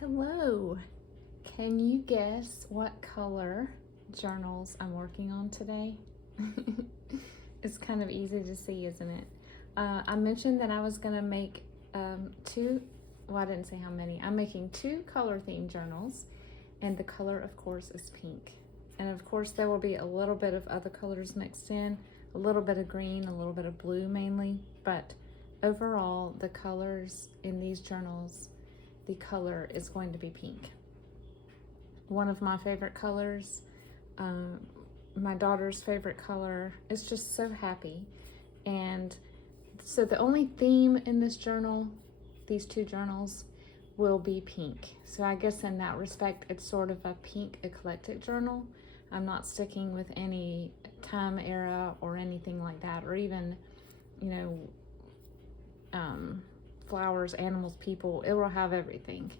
Hello. Can you guess what color journals I'm working on today? It's kind of easy to see, isn't it? I mentioned that I was going to make I didn't say how many. I'm making two color themed journals, and the color, of course, is pink. And of course, there will be a little bit of other colors mixed in, a little bit of green, a little bit of blue mainly, but overall, the colors in these journals, the color is going to be pink. One of my favorite colors, my daughter's favorite color. It's just so happy. And so the only theme in this journal, these two journals, will be pink. So I guess in that respect, it's sort of a pink eclectic journal. I'm not sticking with any time era or anything like that, or even, flowers, animals, people. It will have everything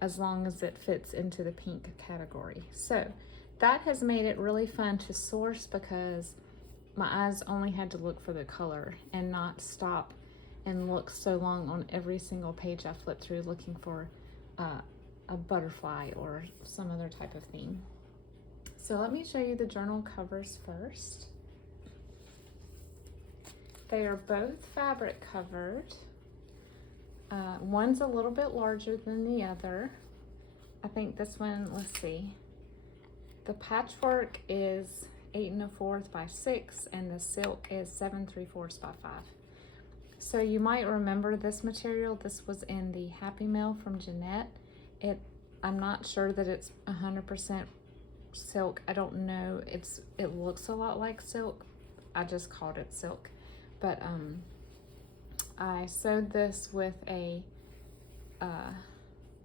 as long as it fits into the pink category. So that has made it really fun to source because my eyes only had to look for the color and not stop and look so long on every single page I flip through looking for a butterfly or some other type of theme. So let me show you the journal covers first. They are both fabric covered. One's a little bit larger than the other. I think this one, let's see. The patchwork is 8 1/4 by 6 and the silk is 7 3/4 by 5. So you might remember this material. This was in the Happy Mail from Jeanette. I'm not sure that it's 100% silk. I don't know. It looks a lot like silk. I just called it silk. But I sewed this with a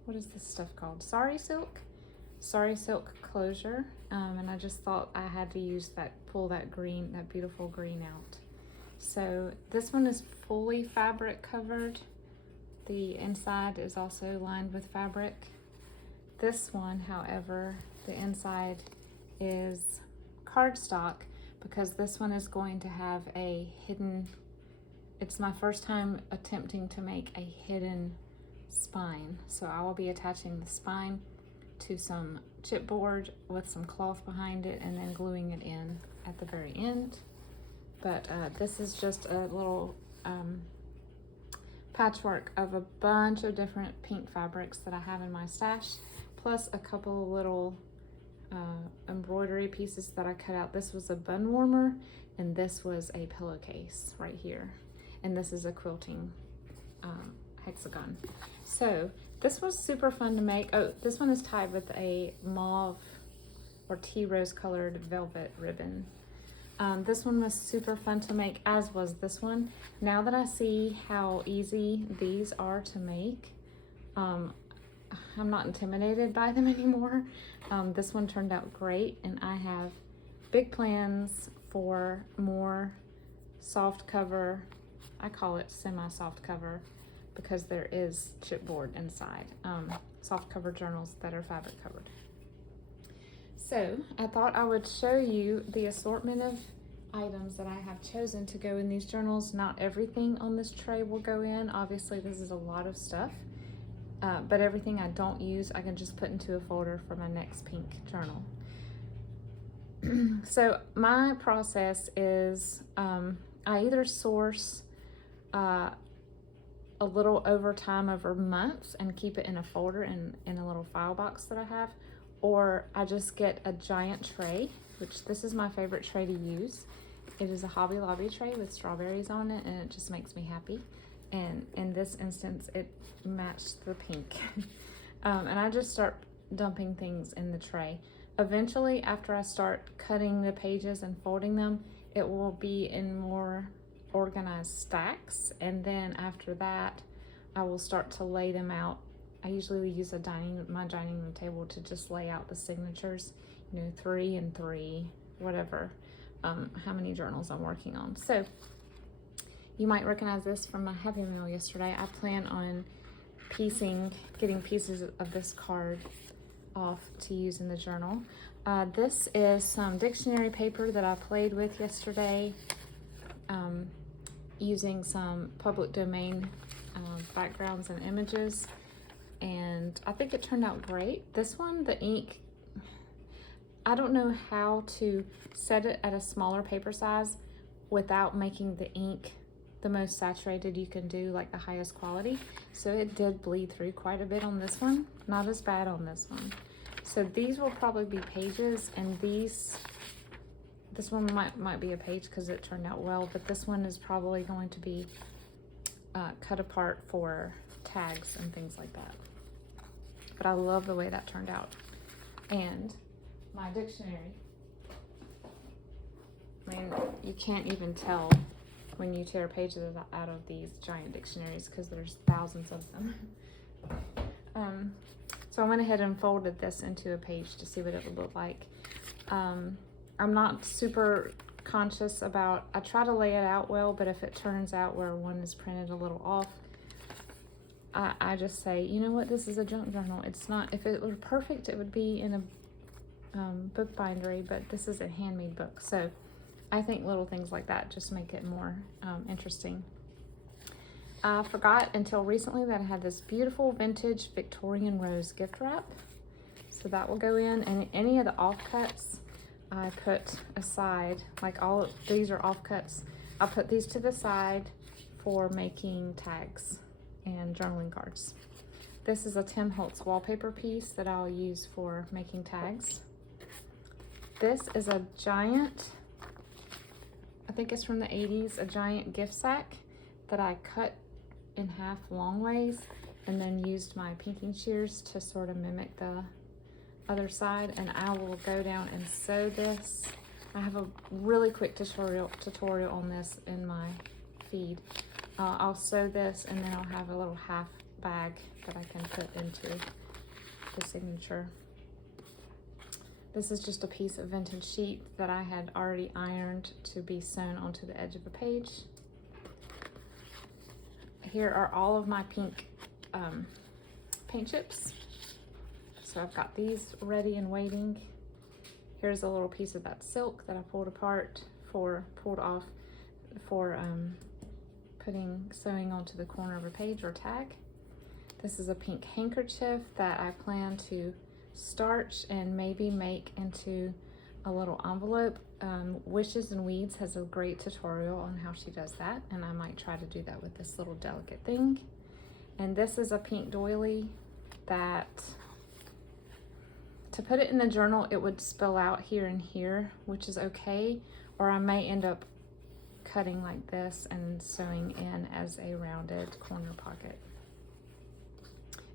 what is this stuff called? Sari silk closure, and I just thought I had to pull that beautiful green out. So this one is fully fabric covered. The inside is also lined with fabric. This one, however, the inside is cardstock because this one is going to have a hidden, it's my first time attempting to make a hidden spine. So I will be attaching the spine to some chipboard with some cloth behind it and then gluing it in at the very end. But this is just a little patchwork of a bunch of different pink fabrics that I have in my stash, plus a couple of little embroidery pieces that I cut out. This was a bun warmer and this was a pillowcase right here. And this is a quilting hexagon. So this was super fun to make. Oh, this one is tied with a mauve or tea rose colored velvet ribbon. This one was super fun to make, as was this one. Now that I see how easy these are to make, I'm not intimidated by them anymore. This one turned out great, and I have big plans for more soft cover. I call it semi-soft cover because there is chipboard inside. Soft cover journals that are fabric covered. So I thought I would show you the assortment of items that I have chosen to go in these journals. Not everything on this tray will go in. Obviously, this is a lot of stuff, but everything I don't use, I can just put into a folder for my next pink journal. So my process is I either source a little over time, over months, and keep it in a folder in a little file box that I have, or I just get a giant tray, which this is my favorite tray to use. It is a Hobby Lobby tray with strawberries on it, and it just makes me happy. And in this instance, it matched the pink. And I just start dumping things in the tray. Eventually, after I start cutting the pages and folding them, it will be in more organized stacks, and then after that I will start to lay them out. I usually use my dining room table to just lay out the signatures, 3 and 3, whatever, how many journals I'm working on. So you might recognize this from my Happy Mail yesterday. I plan on getting pieces of this card off to use in the journal. This is some dictionary paper that I played with yesterday, using some public domain backgrounds and images, and I think it turned out great. This one, the ink, I don't know how to set it at a smaller paper size without making the ink the most saturated you can do, like the highest quality. So it did bleed through quite a bit on this one, not as bad on this one. So these will probably be pages, and this one might be a page because it turned out well, but this one is probably going to be cut apart for tags and things like that. But I love the way that turned out. And my dictionary, I mean, you can't even tell when you tear pages out of these giant dictionaries because there's thousands of them. So I went ahead and folded this into a page to see what it would look like. I'm not super conscious about, I try to lay it out well, but if it turns out where one is printed a little off, I just say, you know what, this is a junk journal. It's not, if it were perfect, it would be in a book bindery, but this is a handmade book. So I think little things like that just make it more interesting. I forgot until recently that I had this beautiful vintage Victorian rose gift wrap. So that will go in, and any of the offcuts I put aside, like all of these are offcuts. I'll put these to the side for making tags and journaling cards. This is a Tim Holtz wallpaper piece that I'll use for making tags. This is a giant, I think it's from the 80s, a giant gift sack that I cut in half long ways and then used my pinking shears to sort of mimic the other side, and I will go down and sew this. I have a really quick tutorial on this in my feed. I'll sew this, and then I'll have a little half bag that I can put into the signature. This is just a piece of vintage sheet that I had already ironed to be sewn onto the edge of a page. Here are all of my pink paint chips. So I've got these ready and waiting. Here's a little piece of that silk that I pulled off for sewing onto the corner of a page or tag. This is a pink handkerchief that I plan to starch and maybe make into a little envelope. Wishes and Weeds has a great tutorial on how she does that, and I might try to do that with this little delicate thing. And this is a pink doily that, to put it in the journal, it would spill out here and here, which is okay, or I may end up cutting like this and sewing in as a rounded corner pocket.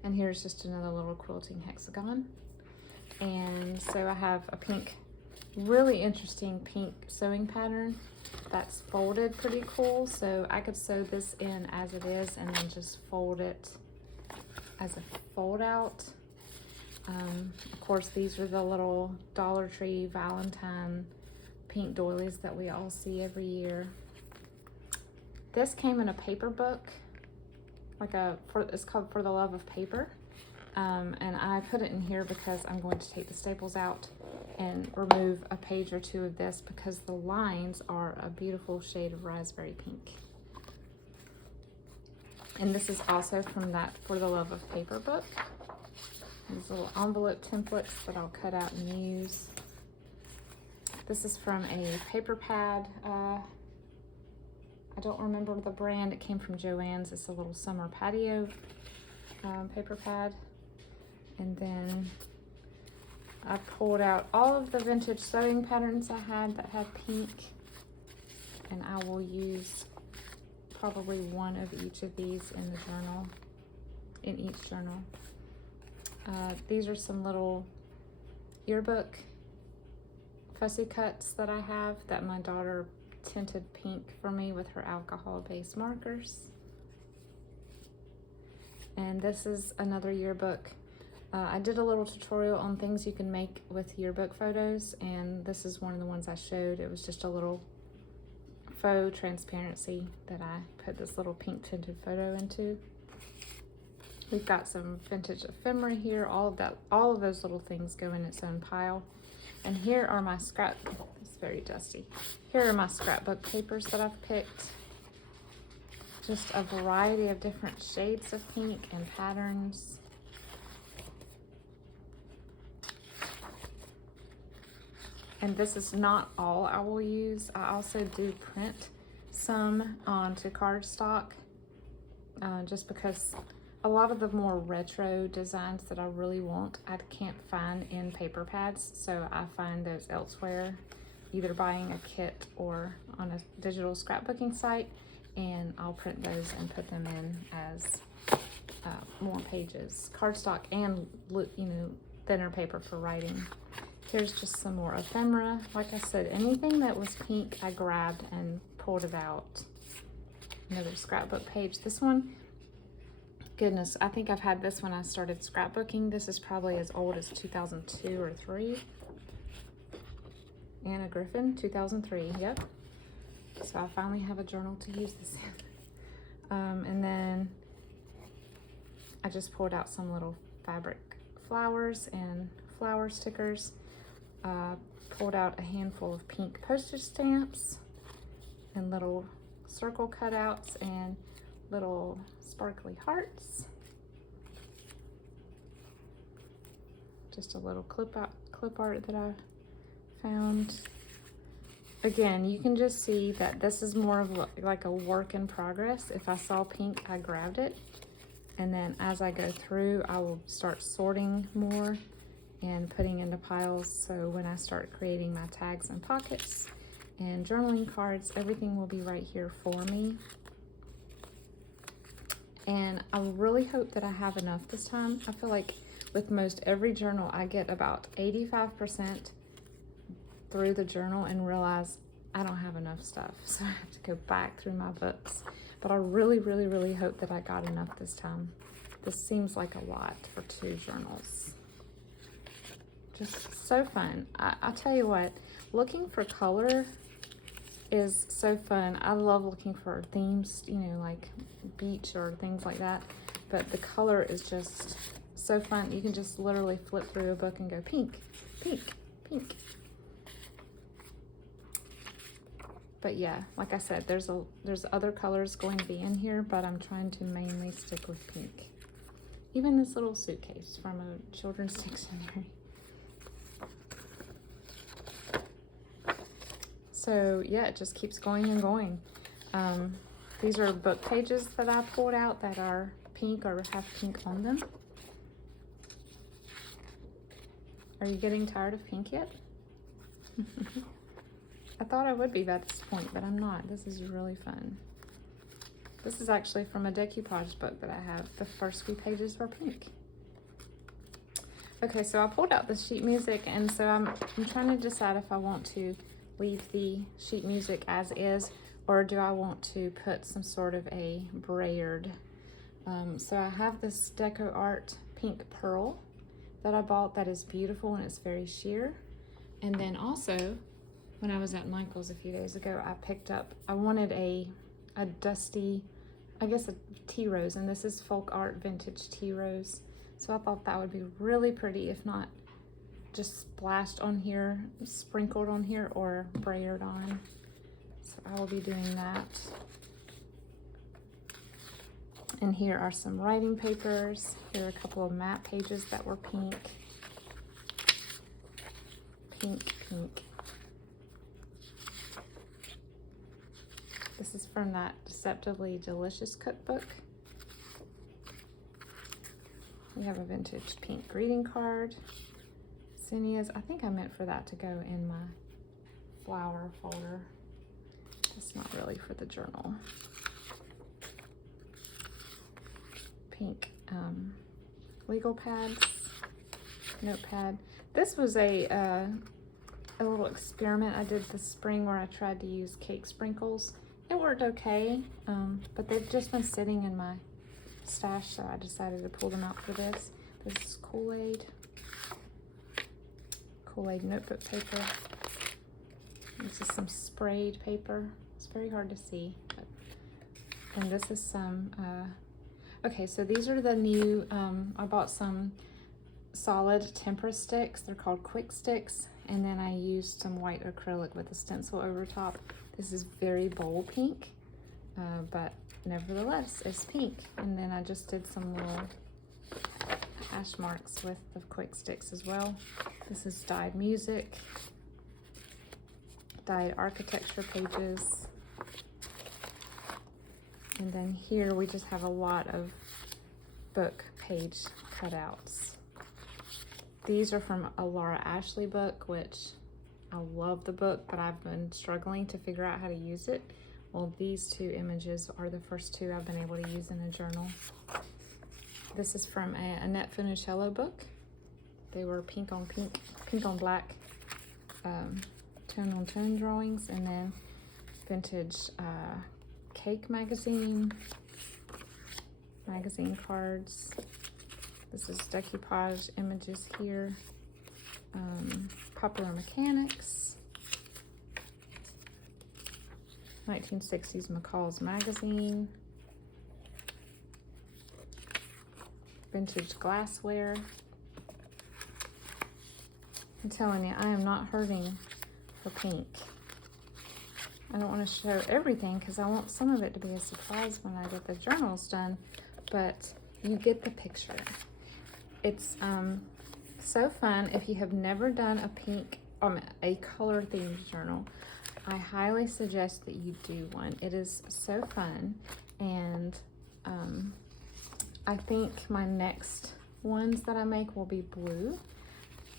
And here's just another little quilting hexagon. And so I have a pink, really interesting pink sewing pattern that's folded pretty cool. So I could sew this in as it is and then just fold it as a fold out. Of course, these are the little Dollar Tree Valentine pink doilies that we all see every year. This came in a paper book, it's called For the Love of Paper. And I put it in here because I'm going to take the staples out and remove a page or two of this because the lines are a beautiful shade of raspberry pink. And this is also from that For the Love of Paper book. These little envelope templates that I'll cut out and use. This is from a paper pad. I don't remember the brand. It came from Joann's. It's a little summer patio paper pad. And then I pulled out all of the vintage sewing patterns I had that had pink, and I will use probably one of each of these in the journal, in each journal. These are some little yearbook fussy cuts that I have that my daughter tinted pink for me with her alcohol-based markers. And this is another yearbook. I did a little tutorial on things you can make with yearbook photos, and this is one of the ones I showed. It was just a little faux transparency that I put this little pink tinted photo into. We've got some vintage ephemera here. All of those little things go in its own pile. And here are my it's very dusty. Here are my scrapbook papers that I've picked. Just a variety of different shades of pink and patterns. And this is not all I will use. I also do print some onto cardstock, just because a lot of the more retro designs that I really want, I can't find in paper pads. So I find those elsewhere, either buying a kit or on a digital scrapbooking site, and I'll print those and put them in as more pages, cardstock and, you know, thinner paper for writing. Here's just some more ephemera. Like I said, anything that was pink, I grabbed and pulled it out. Another scrapbook page. This one, goodness, I think I've had this when I started scrapbooking. This is probably as old as 2002 or 3. Anna Griffin, 2003, yep. So I finally have a journal to use this in. And then I just pulled out some little fabric flowers and flower stickers. Pulled out a handful of pink postage stamps and little circle cutouts and little sparkly hearts. Just a little clip art that I found. Again, you can just see that this is more of like a work in progress. If I saw pink, I grabbed it. And then as I go through, I will start sorting more and putting into piles. So when I start creating my tags and pockets and journaling cards, everything will be right here for me. And I really hope that I have enough this time. I feel like with most every journal, I get about 85% through the journal and realize I don't have enough stuff. So I have to go back through my books. But I really, really, really hope that I got enough this time. This seems like a lot for 2 journals. Just so fun. I'll tell you what, looking for color is so fun. I love looking for themes, you know, like beach or things like that. But the color is just so fun. You can just literally flip through a book and go pink, pink, pink. But yeah, like I said, there's other colors going to be in here, but I'm trying to mainly stick with pink. Even this little suitcase from a children's dictionary. So yeah, it just keeps going and going. These are book pages that I pulled out that are pink or have pink on them. Are you getting tired of pink yet? I thought I would be by this point, but I'm not. This is really fun. This is actually from a decoupage book that I have. The first few pages were pink. Okay, so I pulled out the sheet music, and so I'm trying to decide if I want to leave the sheet music as is, or do I want to put some sort of a braid. So I have this Deco Art pink pearl that I bought that is beautiful and it's very sheer. And then also, when I was at Michael's a few days ago, I wanted a dusty, I guess a tea rose, and this is Folk Art Vintage Tea Rose. So I thought that would be really pretty, if not just splashed on here, sprinkled on here, or braided on. So I will be doing that. And here are some writing papers. Here are a couple of map pages that were pink. Pink, pink. This is from that Deceptively Delicious cookbook. We have a vintage pink greeting card. Zinnias, I think I meant for that to go in my flower folder. It's not really for the journal. Pink legal pads, notepad. This was a little experiment I did this spring where I tried to use cake sprinkles. It worked okay, but they've just been sitting in my stash, so I decided to pull them out for this. This is Kool-Aid notebook paper. This is some sprayed paper. It's very hard to see. And this is some, okay, so these are the new, I bought some solid tempera sticks. They're called Quick Sticks. And then I used some white acrylic with a stencil over top. This is very bold pink, but nevertheless, it's pink. And then I just did some little hash marks with the Quick Sticks as well. This is Dyed Music. dyed architecture pages. And then here we just have a lot of book page cutouts. These are from a Laura Ashley book, which I love the book, but I've been struggling to figure out how to use it. Well, these two images are the first two I've been able to use in a journal. This is from a Annette Funicello book. They were pink on pink, pink on black, tone on tone drawings, and then vintage cake magazine cards. This is decoupage images here. Popular Mechanics, 1960s McCall's Magazine, vintage glassware. I'm telling you, I am not hurting for pink. I don't want to show everything because I want some of it to be a surprise when I get the journals done, but you get the picture. It's so fun. If you have never done a color themed journal, I highly suggest that you do one. It is so fun, and I think my next ones that I make will be blue,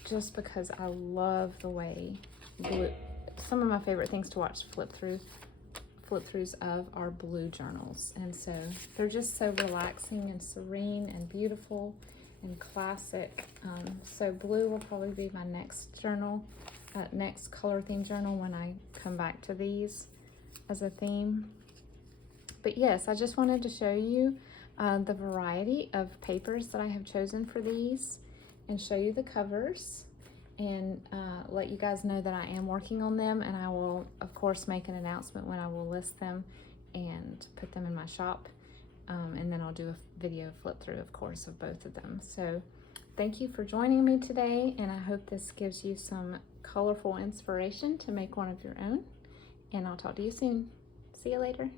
just because I love the way blue. Some of my favorite things to watch flip throughs of are blue journals, and so they're just so relaxing and serene and beautiful and classic. So blue will probably be my next journal, next color theme journal when I come back to these as a theme. But yes, I just wanted to show you the variety of papers that I have chosen for these and show you the covers and let you guys know that I am working on them, and I will of course make an announcement when I will list them and put them in my shop. And then I'll do a video flip through, of course, of both of them. So thank you for joining me today, and I hope this gives you some colorful inspiration to make one of your own. And I'll talk to you soon. See you later.